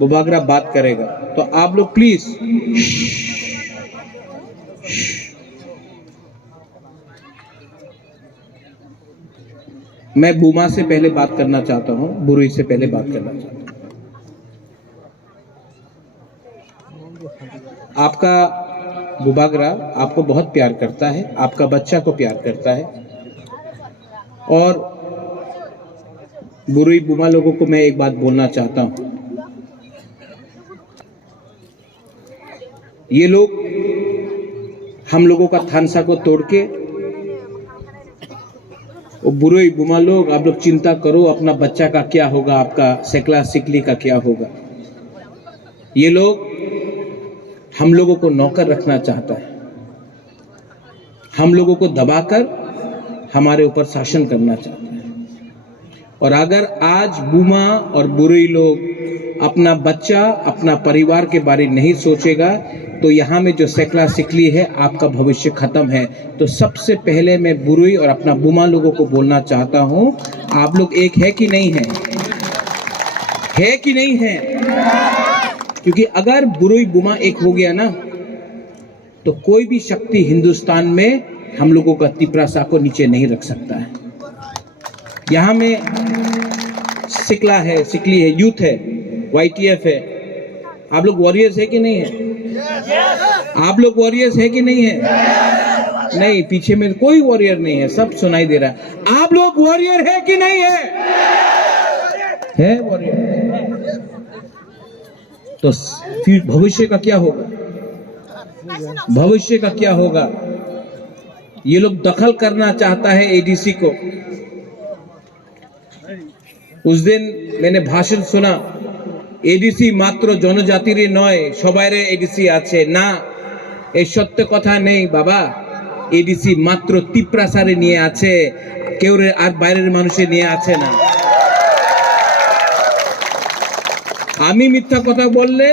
बुबागरा बात करेगा तो आप लोग प्लीज मैं बुमा से पहले बात करना चाहता हूं, बुरुई से पहले बात करना चाहता हूं। आपका बुबागरा आपको बहुत प्यार करता है, आपका बच्चा को प्यार करता है। और बुरुई बुमा लोगों को मैं एक बात बोलना चाहता हूं, ये लोग हम लोगों का थानसा को तोड़ के, बुरुई बुमा लोग आप लोग चिंता करो अपना बच्चा का क्या होगा, आपका सेकला सिकली का क्या होगा। ये लोग हम लोगों को नौकर रखना चाहता है, हम लोगों को दबाकर हमारे ऊपर शासन करना चाहता है। और अगर आज बुमा और बुरुई लोग अपना बच्चा अपना परिवार के बारे नहीं सोचेगा तो यहाँ में जो सेकला सिकली है आपका भविष्य खत्म है। तो सबसे पहले मैं बुरुई और अपना बुमा लोगों को बोलना चाहता हूँ, आप लोग एक है कि नहीं है, है कि नहीं है? क्योंकि अगर बुरुई बुमा एक हो गया ना तो कोई भी शक्ति हिंदुस्तान में हम लोगों का तिपरासा को नीचे नहीं रख सकता है। यहाँ में सिकला है, सिकली है, यूथ है, YTF है। आप लोग वॉरियर्स है कि नहीं है? आप लोग वॉरियर्स है कि नहीं है? नहीं, पीछे में कोई वॉरियर नहीं है, सब सुनाई दे रहा है। आप लोग वॉरियर है कि नहीं है? है वॉरियर। तो फिर भविष्य का क्या होगा? भविष्य का क्या होगा? ये लोग दखल करना चाहता है एडीसी को। उस दिन मैंने भाषण सुना, एडीसी मात्र जनजातिर नय सबाइरे एडीसी आछे ना, ए सत्य कथा नहीं बाबा। एडीसी मात्र तिपरासारे निये आछे, केउ आर बाइरेर मानुषे निये आछे ना। आमी मिथ्या कथा बोलले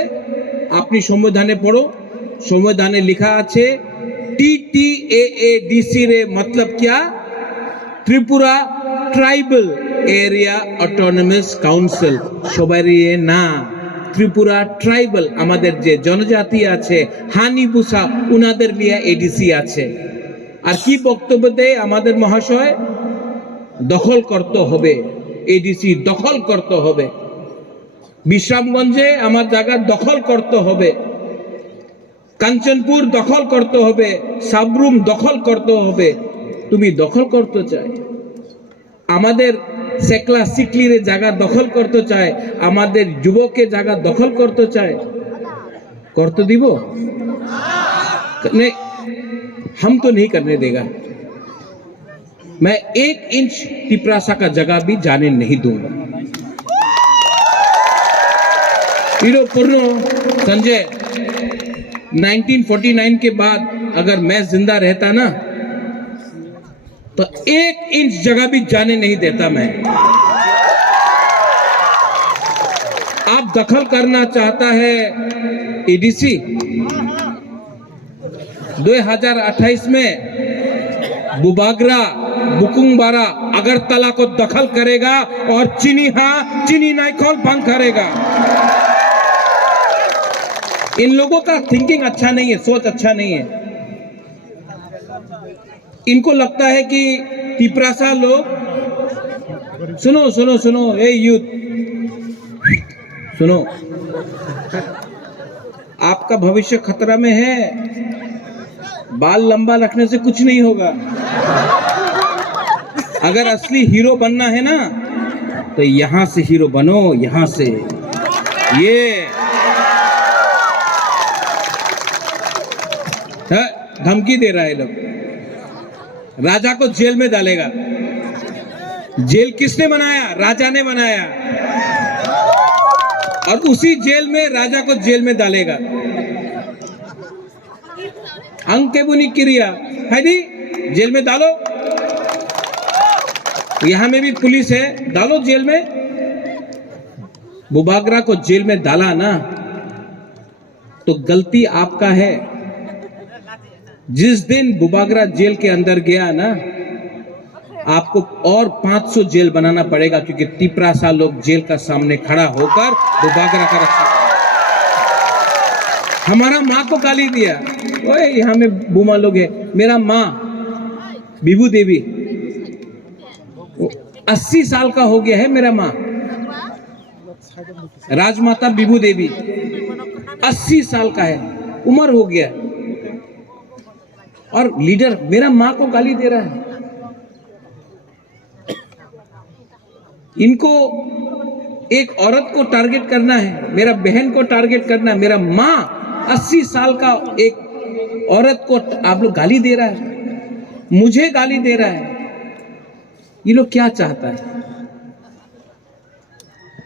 आपनी संविधाने पढ़ो, संविधाने लिखा आछे TTAADC रे मतलब क्या? Tripura tribal area autonomous council. सबाइरे ना, त्रिपुरा ट्राइबल आमादेर जे जनजाति आछे हानिबुसा उनादेर लिये एडीसी आछे। আর কি বক্তব্য দেয় আমাদের মহাশয়? দখল করতে হবে, এডিসি দখল করতে হবে, বিশ্রামগঞ্জে আমার জায়গা দখল করতে হবে, কাঞ্চনপুর দখল করতে হবে, সাবরুম দখল করতে হবে। তুমি দখল করতে চাই, আমাদের সেকলা সিকলির জায়গা দখল করতে চায়, আমাদের যুবকের জায়গা দখল করতে চায়, করতে দিব? नहीं, हम तो नहीं करने देगा। मैं 1 इंच तिपरासा का जगह भी जाने नहीं दूंगा। पूर्ण संजय 1949 के बाद अगर मैं जिंदा रहता ना तो 1 इंच जगह भी जाने नहीं देता मैं। आप दखल करना चाहता है एडीसी। 2028 में बुबागरा बुकुंगबारा अगरतला को दखल करेगा और चीनी नाइकोल भंग करेगा। इन लोगों का थिंकिंग अच्छा नहीं है, सोच अच्छा नहीं है। इनको लगता है कि तिपरासा लोग, सुनो सुनो सुनो, ए यूथ सुनो, आपका भविष्य खतरा में है। बाल लंबा रखने से कुछ नहीं होगा। अगर असली हीरो बनना है ना तो यहां से हीरो बनो, यहां से। ये धमकी दे रहा है लोग, राजा को जेल में डालेगा। जेल किसने बनाया? राजा ने बनाया, और उसी जेल में राजा को जेल में डालेगा। अंकेबुनी क्रिया है दी, जेल में डालो। यहां में भी पुलिस है, डालो जेल में। बुबागरा को जेल में डाला ना तो गलती आपका है। जिस दिन बुबागरा जेल के अंदर गया ना आपको और 500 जेल बनाना पड़ेगा, क्योंकि तिपरासा लोग जेल का सामने खड़ा होकर बुबागरा का रक्षा करें। हमारा माँ को गाली दिया, ओए यहाँ में बुमा लोग है। मेरा माँ बिबू देवी 80 साल का हो गया है। मेरा माँ राजमाता बिबू देवी 80 साल का है, उम्र हो गया, और लीडर मेरा माँ को गाली दे रहा है। इनको एक औरत को टारगेट करना है, मेरा बहन को टारगेट करना है, मेरा माँ 80 साल का एक औरत को आप लोग गाली दे रहा है, मुझे गाली दे रहा है। ये लोग क्या चाहता है?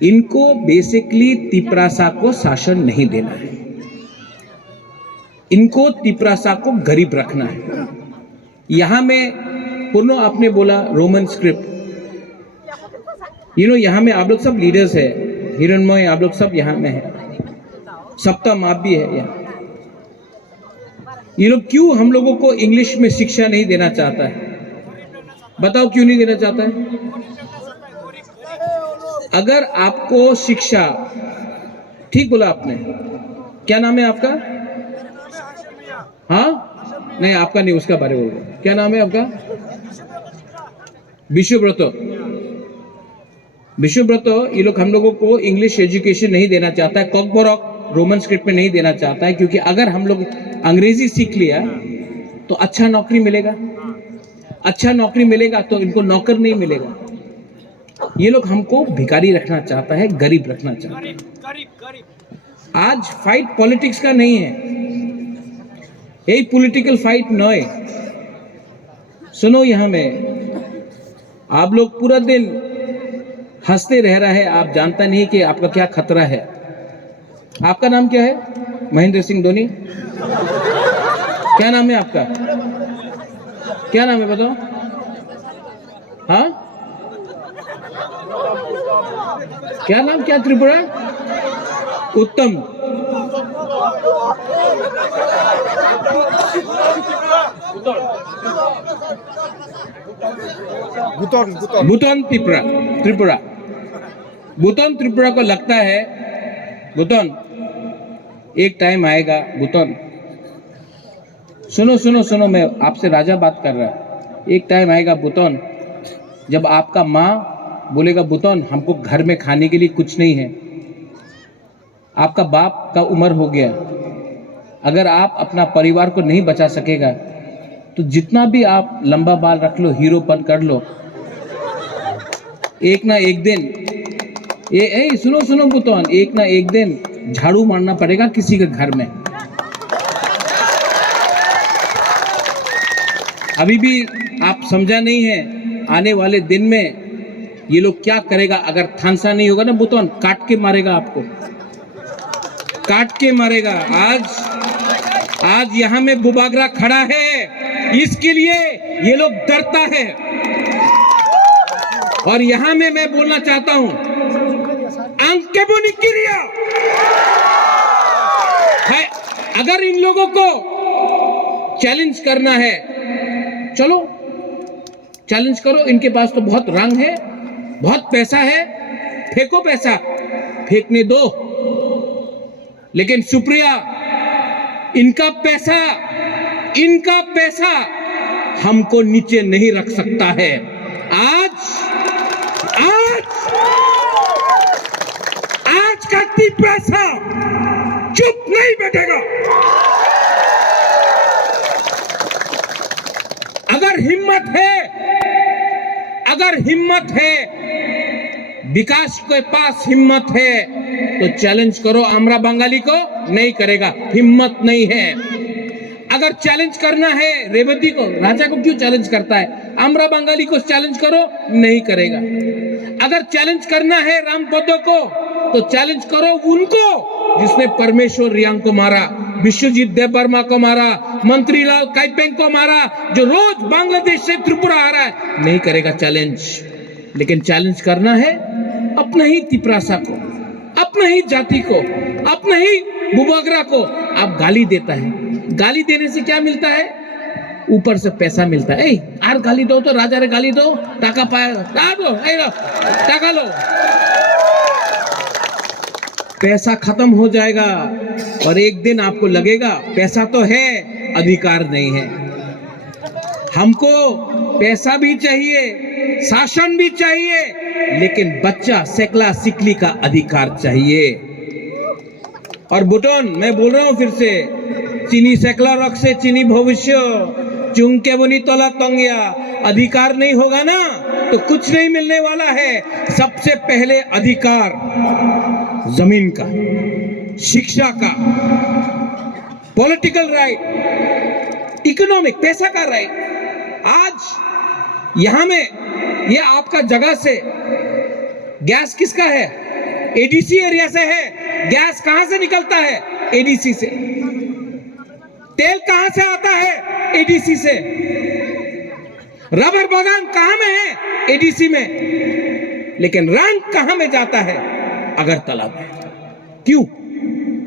इनको बेसिकली तिपरासा को शासन नहीं देना है, इनको तिपरासा को गरीब रखना है। यहां में पुनो आपने बोला रोमन स्क्रिप्ट, यहाँ में आप लोग सब लीडर्स है, हिरणमय आप लोग सब यहाँ में है, सप्तम आप भी है यहाँ। ये लोग क्यों हम लोगों को इंग्लिश में शिक्षा नहीं देना चाहता है? बताओ क्यों नहीं देना चाहता है? अगर आपको शिक्षा, ठीक बोला आपने, क्या नाम है आपका? हाँ नहीं, आपका नहीं, उसका बारे में बोलो। क्या नाम है आपका? विश्वव्रतो। विश्वव्रतो ये लोग हम लोगों को इंग्लिश एजुकेशन नहीं देना चाहता है, कॉकबोरॉक रोमन स्क्रिप्ट में नहीं देना चाहता है, क्योंकि अगर हम लोग अंग्रेजी सीख लिया तो अच्छा नौकरी मिलेगा, अच्छा नौकरी मिलेगा तो इनको नौकर नहीं मिलेगा। ये लोग हमको भिखारी रखना चाहता है, गरीब रखना चाहता है। आज फाइट पॉलिटिक्स का नहीं है, यही पॉलिटिकल फाइट न है। सुनो, यहाँ में आप लोग पूरा दिन हंसते रह रहा है, आप जानता नहीं कि आपका क्या खतरा है। आपका नाम क्या है? महेंद्र सिंह धोनी। क्या नाम है आपका? क्या नाम है बताओ? हाँ क्या नाम, क्या त्रिपुरा? उत्तम। भूतन त्रिपुरा, त्रिपुरा भूतन त्रिपुरा को लगता है, भूतन एक टाइम आएगा। भूतन सुनो सुनो सुनो, मैं आपसे राजा बात कर रहा है। एक टाइम आएगा भूतन, जब आपका माँ बोलेगा भूतन हमको घर में खाने के लिए कुछ नहीं है, आपका बाप का उम्र हो गया, अगर आप अपना परिवार को नहीं बचा सकेगा तो जितना भी आप लंबा बाल रख लो, हीरोपन कर लो, एक ना एक दिन सुनो सुनो भूतन, एक ना एक दिन झाड़ू मारना पड़ेगा किसी के घर में। अभी भी आप समझा नहीं है, आने वाले दिन में ये लोग क्या करेगा। अगर थानसा नहीं होगा ना भूतन, काट के मारेगा आपको, काट के मारेगा। आज यहाँ में बुबागरा खड़ा है, इसके लिए ये लोग डरता है। और यहाँ में मैं बोलना चाहता हूं, अंकेबुनिकिरिया है, अगर इन लोगों को चैलेंज करना है, चलो चैलेंज करो। इनके पास तो बहुत रंग है, बहुत पैसा है, फेंको पैसा, फेंकने दो। लेकिन सुप्रिया, इनका पैसा हमको नीचे नहीं रख सकता है। आज का पैसा चुप नहीं बैठेगा। अगर हिम्मत है, विकास के पास हिम्मत है तो चैलेंज करो। आमरा बंगाली को नहीं करेगा, हिम्मत नहीं है। अगर चैलेंज करना है रेवती को, राजा को क्यों चैलेंज करता है? आमरा बंगाली को चैलेंज करो, नहीं करेगा। अगर चैलेंज करना है रामपदो को तो चैलेंज करो उनको, जिसने परमेश्वर रियांग को मारा, विश्वजीत देववर्मा को मारा, मंत्रीलाल काइपेंग को मारा, जो रोज बांग्लादेश से त्रिपुरा आ रहा है। नहीं करेगा चैलेंज। लेकिन चैलेंज करना है अपना ही तिपरासा को, अपना ही जाति को, अपना ही बुबागरा को। आप गाली देता है, गाली देने से क्या मिलता है? ऊपर से पैसा मिलता है। आर गाली दो तो राजा रे गाली दो, टाका पाया दो, टाका लो। पैसा खत्म हो जाएगा और एक दिन आपको लगेगा पैसा तो है, अधिकार नहीं है। हमको पैसा भी चाहिए, शासन भी चाहिए, लेकिन बच्चा सेकला सिकली का अधिकार चाहिए। और बुटोन मैं बोल रहा हूं फिर से, चीनी सेकला रख से चीनी भविष्य, चुंग के बनी तोला तंगिया। अधिकार नहीं होगा ना तो कुछ नहीं मिलने वाला है। सबसे पहले अधिकार जमीन का, शिक्षा का, पॉलिटिकल राइट, इकोनॉमिक पैसा का राइट। आज यहां में ये आपका जगह से गैस किसका है? एडीसी एरिया से है। गैस कहां से निकलता है? एडीसी से। तेल कहां से आता है? एडीसी से। रबर बागान कहां में है? एडीसी में। लेकिन रंग कहां में जाता है? अगरतला में। क्यों?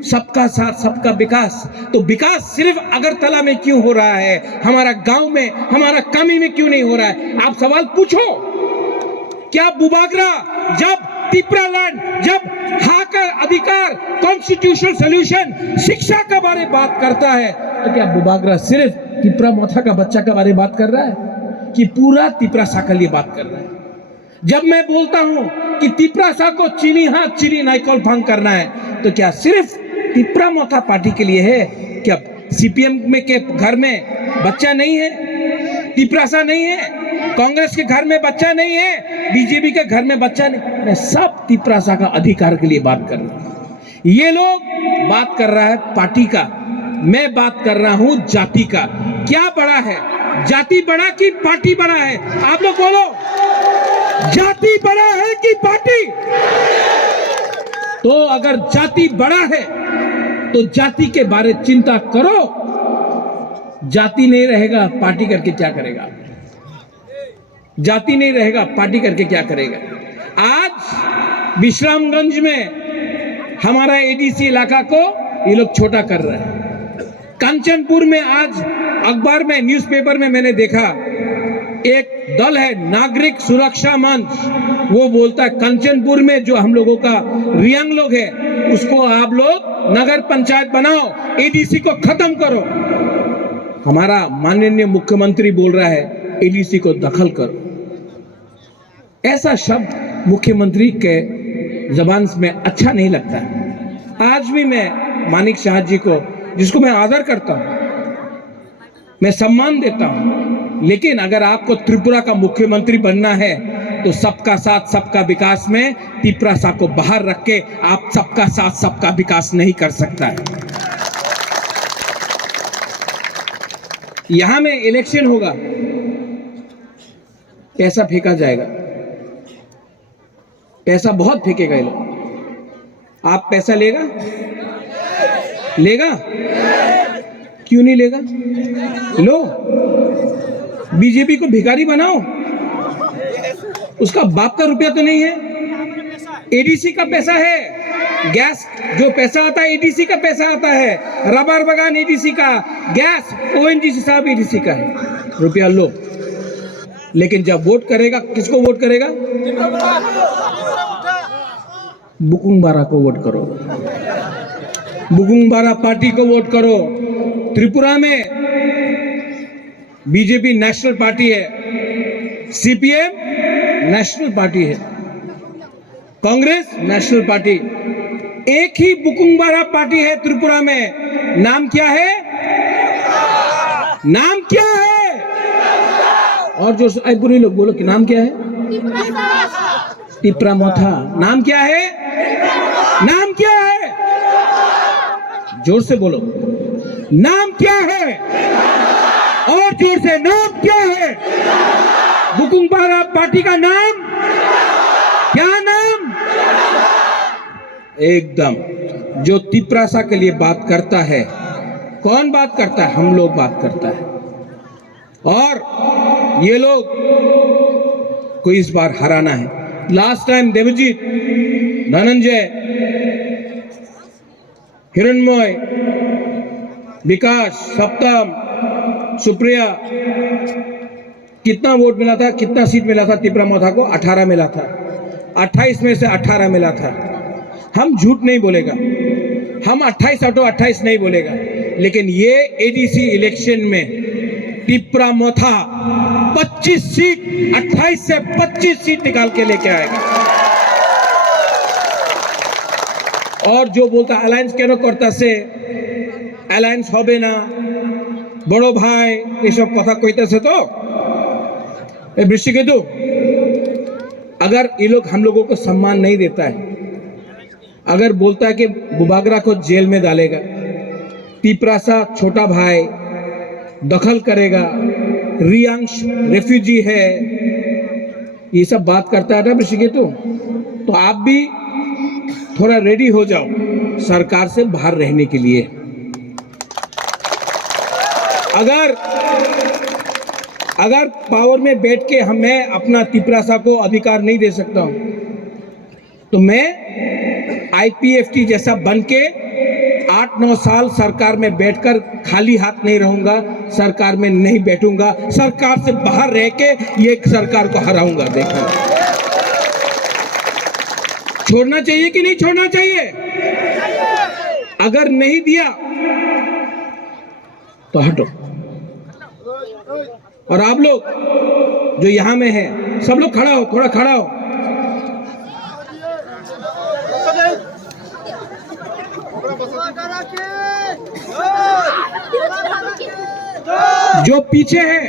सबका साथ सबका विकास। तो विकास सिर्फ अगरतला में क्यों हो रहा है? हमारा गांव में, हमारा कामी में क्यों नहीं हो रहा है? आप सवाल पूछो। क्या बुबागरा जब तिपरालैंड, जब हाकर अधिकार, कॉन्स्टिट्यूशनल सॉल्यूशन, शिक्षा के बारे में बात करता है, तो क्या बुबागरा सिर्फ तिपरा मोथा का बच्चा के बारे में बात कर रहा है कि पूरा तिपरासा के लिए बात कर रहा है? जब मैं बोलता हूं कि तिपरासा को चीनी हाथ चीनी नाइकॉल भांग करना है, तो क्या सिर्फ तिपरा मोथा पार्टी के लिए है? क्या सीपीएम में के घर में बच्चा नहीं है? तिपरासा नहीं है? कांग्रेस के घर में बच्चा नहीं है? बीजेपी के घर में बच्चा नहीं? मैं सब तिपरासा का अधिकार के लिए बात कर रहा हूं। ये लोग बात कर रहा है पार्टी का, मैं बात कर रहा हूं जाति का। क्या बड़ा है? जाति बड़ा कि पार्टी बड़ा है? आप लोग बोलो, जाति बड़ा है कि पार्टी? तो अगर जाति बड़ा है तो जाति के बारे चिंता करो। जाति नहीं रहेगा, पार्टी करके क्या करेगा? जाति नहीं रहेगा, पार्टी करके क्या करेगा? आज विश्रामगंज में हमारा एडीसी इलाका को ये लोग छोटा कर रहे हैं। कंचनपुर में आज अखबार में, न्यूज़पेपर में मैंने देखा, एक दल है नागरिक सुरक्षा मंच, वो बोलता है कंचनपुर में जो हम लोगों का रियांग लोग है उसको आप लोग नगर पंचायत बनाओ, एडीसी को खत्म करो। हमारा माननीय मुख्यमंत्री बोल रहा है एडीसी को दखल करो। ऐसा शब्द मुख्यमंत्री के जबान में अच्छा नहीं लगता। आज भी मैं मानिक शाह जी को, जिसको मैं आदर करता हूं, मैं सम्मान देता हूं, लेकिन अगर आपको त्रिपुरा का मुख्यमंत्री बनना है तो सबका साथ सबका विकास में तिपरासा को बाहर रख के आप सबका साथ सबका विकास नहीं कर सकता है। यहां में इलेक्शन होगा, पैसा फेंका जाएगा, पैसा बहुत फेंकेगा ये लोग। आप पैसा लेगा? लेगा? क्यों नहीं लेगा? लो, बीजेपी को भिखारी बनाओ। उसका बाप का रुपया तो नहीं है, एडीसी का पैसा है। गैस जो पैसा आता है एडीसी का पैसा आता है, रबर बागान एडीसी का, गैस ओएनजीसी साहब एडीसी का है। रुपया लो, लेकिन जब वोट करेगा, किसको वोट करेगा? बुकुंगबारा को वोट करो, बुकुंगबारा पार्टी को वोट करो। त्रिपुरा में बीजेपी नेशनल पार्टी है, सीपीएम नेशनल पार्टी है, कांग्रेस नेशनल पार्टी। एक ही बुकुंगबारा पार्टी है त्रिपुरा में। नाम क्या है? नाम क्या है? और जो आईपुरी लोग बोलो कि नाम क्या है? तिपरा मोथा। नाम क्या है? नाम क्या है? जोर से बोलो, नाम क्या है? और जोर से, नाम क्या है? बुकुंगबारा पार्टी का नाम क्या? नाम एकदम जो तिपरासा के लिए बात करता है। कौन बात करता है? हम लोग बात करता है। और ये लोग को इस बार हराना है। लास्ट टाइम देवजीत, धनंजय, हिरणमय, विकास, सप्तम, सुप्रिया, कितना वोट मिला था, कितना सीट मिला था त्रिपुरा मोथा को? 18 मिला था। 28 में से 18 मिला था। हम झूठ नहीं बोलेगा, हम 28 आउट ऑफ 28 नहीं बोलेगा, लेकिन ये एडीसी इलेक्शन में त्रिपुरा मोथा 25 सीट, 28 से 25 सीट निकाल के लेके आएगा। और जो बोलता अलायंस क्यों करता से, अलायंस होबे ना, बड़ो भाई, ये सब कथा कहते से तो वृश्चिकेतु, अगर ये लोग हम लोगों को सम्मान नहीं देता है, अगर बोलता है कि बुबागरा को जेल में डालेगा, तिपरासा छोटा भाई दखल करेगा, रियांश रेफ्यूजी है, ये सब बात करता है ना वृश्चिकेतु, तो आप भी थोड़ा रेडी हो जाओ सरकार से बाहर रहने के लिए। अगर पावर में बैठ के मैं अपना तिपरासा को अधिकार नहीं दे सकता हूं, तो मैं आईपीएफटी जैसा बन के 8-9 साल सरकार में बैठकर खाली हाथ नहीं रहूंगा, सरकार में नहीं बैठूंगा, सरकार से बाहर रह के ये सरकार को हराऊंगा। देखो, छोड़ना चाहिए कि नहीं छोड़ना चाहिए? अगर नहीं दिया तो हटो। और आप लोग जो यहां में हैं, सब लोग खड़ा हो, थोड़ा खड़ा हो। जो पीछे है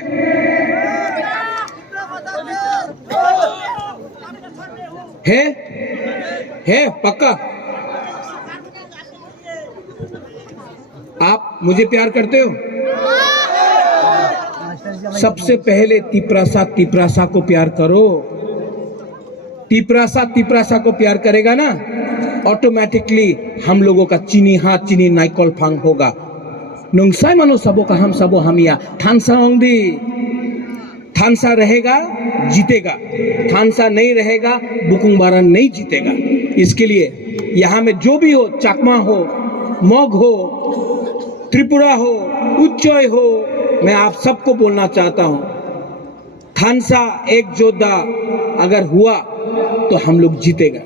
पक्का? आप मुझे प्यार करते हो? सबसे पहले तिपरासा को प्यार करो। तिपरासा को प्यार करेगा ना, ऑटोमेटिकली हम लोगों का चीनी हाथ चीनी नाइकल फांग होगा। नुंगसाई मानो सबो का हम सबो हमिया थानसा ओंदी। थानसा रहेगा जीतेगा, थानसा नहीं रहेगा बुकुंबारा नहीं जीतेगा। इसके लिए यहाँ में जो भी हो, चाकमा हो, मोग हो, त्रिपुरा हो, उच्चय हो, मैं आप सबको बोलना चाहता हूं, थानसा एक योद्धा अगर हुआ तो हम लोग जीतेगा।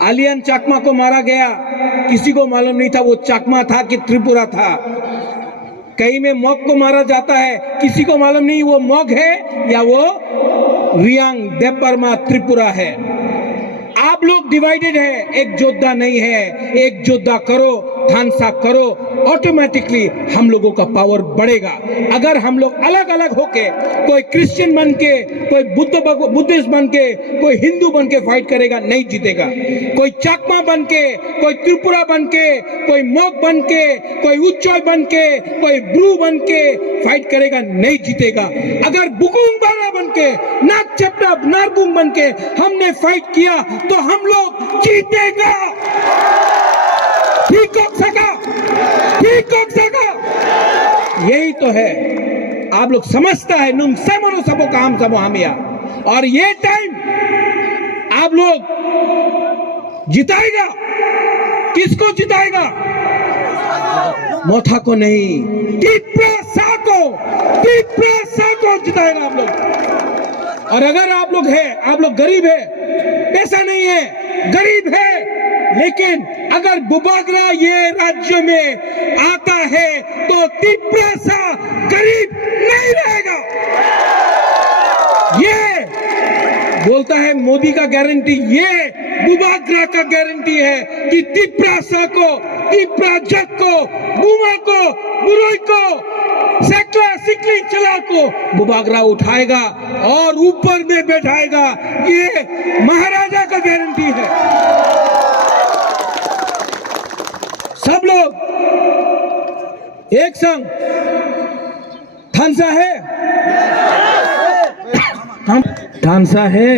आलियन चाकमा को मारा गया, किसी को मालूम नहीं था वो चाकमा था कि त्रिपुरा था। कहीं में मोग को मारा जाता है, किसी को मालूम नहीं वो मोग है या वो रियांग देवबर्मा त्रिपुरा है। आप लोग डिवाइडेड है, एक योद्धा नहीं है। एक योद्धा करो, थानसा करो, ऑटोमेटिकली हम लोगों का पावर बढ़ेगा। अगर हम लोग अलग अलग होके, कोई क्रिश्चियन बन के, कोई बुद्धिस्ट बन के, कोई हिंदू बन के फाइट करेगा, नहीं जीतेगा। कोई चाकमा बन के, कोई त्रिपुरा बन के, कोई मोग बन के, कोई उच्चय बन के, कोई ब्रू बन के फाइट करेगा, नहीं जीतेगा। अगर बुकुंग बारा बन के, नाक चपटा नारबुंग बन के हमने फाइट किया तो हम लोग जीतेगा। ठीक हो सका, ठीक हो सका। यही तो है, आप लोग समझता है नुम समनो सबो काम सबो हमिया। और ये टाइम आप लोग जिताएगा। किसको जिताएगा? मोथा को नहीं, तिपरासा को जिताएगा आप लोग। और अगर आप लोग गरीब है, पैसा नहीं है, गरीब है, लेकिन अगर बुबागरा ये राज्य में आता है तो तिपरासा गरीब नहीं रहेगा। ये बोलता है मोदी का गारंटी, ये बुबागरा का गारंटी है कि तिपरासा को, तिपराजक को, बुमा को, बुरोई को, सेकला सिकली चला को बुबागरा उठाएगा और ऊपर में बैठाएगा। ये महाराजा का गारंटी है। सब लोग एक संग, थानसा है, थानसा है।